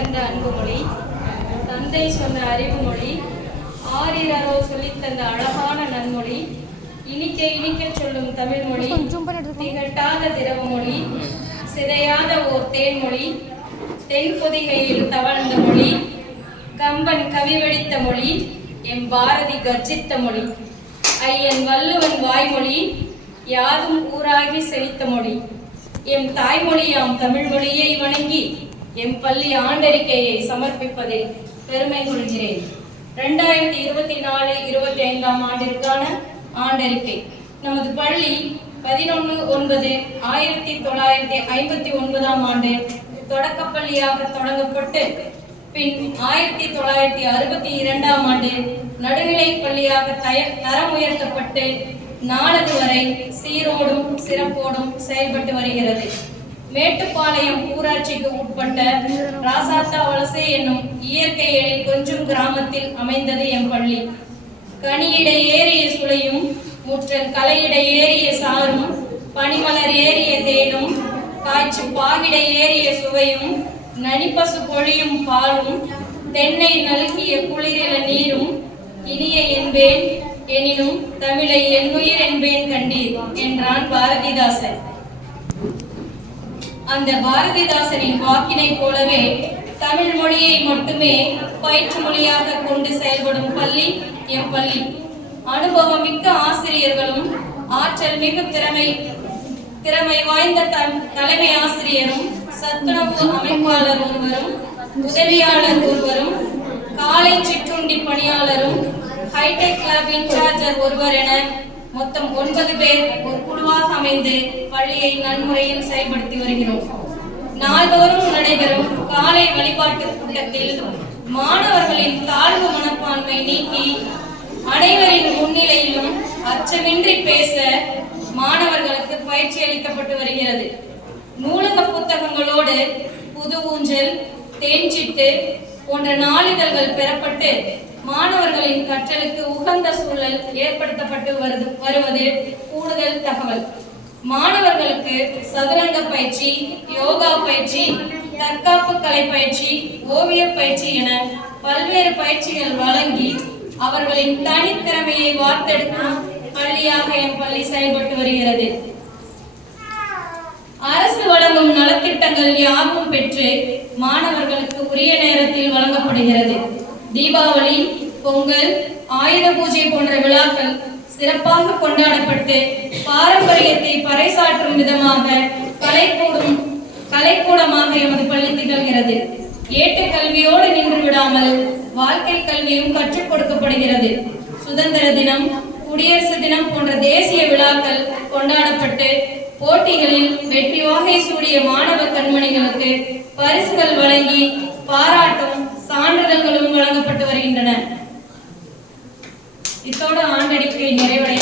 தந்த அன்பு மொழி, தந்தை சொன்ன அறிவு மொழி, ஆரிரரோ சொல்லித்தந்த அழகான நன்மொழி, இனிக்க இனிக்க சொல்லும் தமிழ் மொழி, திகட்டாத திரவ மொழி, சிதையாத ஓர் தேன்மொழி, தென்பொதிகையில் தவழ்ந்த மொழி, கம்பன் கவி வடித்த மொழி, எம் பாரதி கர்ஜித்த மொழி, ஐயன் வள்ளுவன் வாய்மொழி, யாதும் ஊராகி செழித்த மொழி, எம் தாய்மொழியாம் தமிழ் மொழியை வணங்கி எம் பள்ளி ஆண்டறிக்கையை சமர்ப்பிப்பதில் பெருமை கொள்கிறேன். 2024-25 ஆண்டிற்கான ஆண்டறிக்கை. நமது பள்ளி 11/9/1959 ஆண்டு தொடக்கப்பள்ளியாக தொடங்கப்பட்டு பின் 1962 ஆண்டு நடுநிலைப் பள்ளியாக தரம் உயர்த்தப்பட்டு நாளது வரை சீரோடும் சிறப்போடும் செயல்பட்டு வருகிறது. மேட்டுப்பாளையம் ஊராட்சிக்கு உட்பட்ட ராசாத்தா வலசை என்னும் இயற்கை எழில் கொஞ்சம் கிராமத்தில் அமைந்தது எம் பள்ளி. கனியிடை ஏறிய சுளையும் முற்றல் கலையிடை ஏறிய சாரும் பனிமலர் ஏறிய தேனும் காய்ச்சி பாகிடை ஏறிய சுவையும் நனிப்பசு பொழியும் பாலும் தென்னை நல்கிய குளிரில நீரும் இனிய என்பேன் எனினும் தமிழை என்னுயிர் என்பேன் கண்டீர் என்றான் பாரதிதாசன். அந்த பாரதிதாசனின் வாக்கினை போலவே தமிழ் மொழியை மட்டுமே பயிற்று மொழியாக கொண்டு செயல்படும் பள்ளி எம் பள்ளி. அனுபவமிக்க ஆசிரியர்களும் ஆற்றல் மிகு திறமை வாய்ந்த தலைமை ஆசிரியரும் சத்துணவு அமைப்பாளர் ஒருவரும் உதவியாளர் ஒருவரும் காலை சிற்றுண்டி பணியாளரும் ஹைடெக் கிளப் இன்சார்ஜர் ஒருவர் என மொத்தம் 9 பேர் ஒரு குழுவாக அமைந்து பள்ளியை நன்முறையில் செயல்படுத்தி வருகிறோம். நாள்தோறும் நடைபெறும் காலை வழிபாட்டு கூட்டத்தில் மாணவர்களின் தாழ்வு மனப்பான்மை நீக்கி அனைவரின் முன்னிலையிலும் அச்சமின்றி பேச மாணவர்களுக்கு பயிற்சி அளிக்கப்பட்டு வருகிறது. நூலக புத்தகங்களோடு புது ஊஞ்சல், தேன்சிட்டு போன்ற நாளிதழ்கள் பெறப்பட்டு மாணவர்களின் கற்றலுக்கு உகந்த சூழல் ஏற்படுத்தப்பட்டு வருவது கூடுதல் தகவல். மாணவர்களுக்கு சதுரங்க பயிற்சி, யோகா பயிற்சி, தற்காப்பு கலை பயிற்சி, ஓவிய பயிற்சி என பல்வேறு பயிற்சிகள் வழங்கி அவர்களின் தனித்திறமையை வார்த்தெடுக்கும் பள்ளியாக என் பள்ளி செயல்பட்டு வருகிறது. அரசு வழங்கும் நலத்திட்டங்கள் யாவும் பெற்று மாணவர்களுக்கு உரிய நேரத்தில் வழங்கப்படுகிறது. தீபாவளி, பொங்கல், ஆயுத பூஜை போன்ற விழாக்கள் சிறப்பாக கொண்டாடப்பட்டு பாரம்பரியத்தை பறைசாற்றும் விதமாக கலைக்கூடமாக எமது பள்ளி திகழ்கிறது. ஏட்டு கல்வியோடு நின்று விடாமல் வாழ்க்கை கல்வியும் கற்றுக் கொடுக்கப்படுகிறது. சுதந்திர தினம், குடியரசு தினம் போன்ற தேசிய விழாக்கள் கொண்டாடப்பட்டு போட்டிகளில் வெற்றி வாகை சூடிய மாணவ கண்மணிகளுக்கு பரிசுகள் வழங்கி பாராட்டும் சான்றிதழ்களும் வழங்கப்பட்டு வருகின்றன. இத்தோடு ஆண்டறிக்கை நிறைவடைய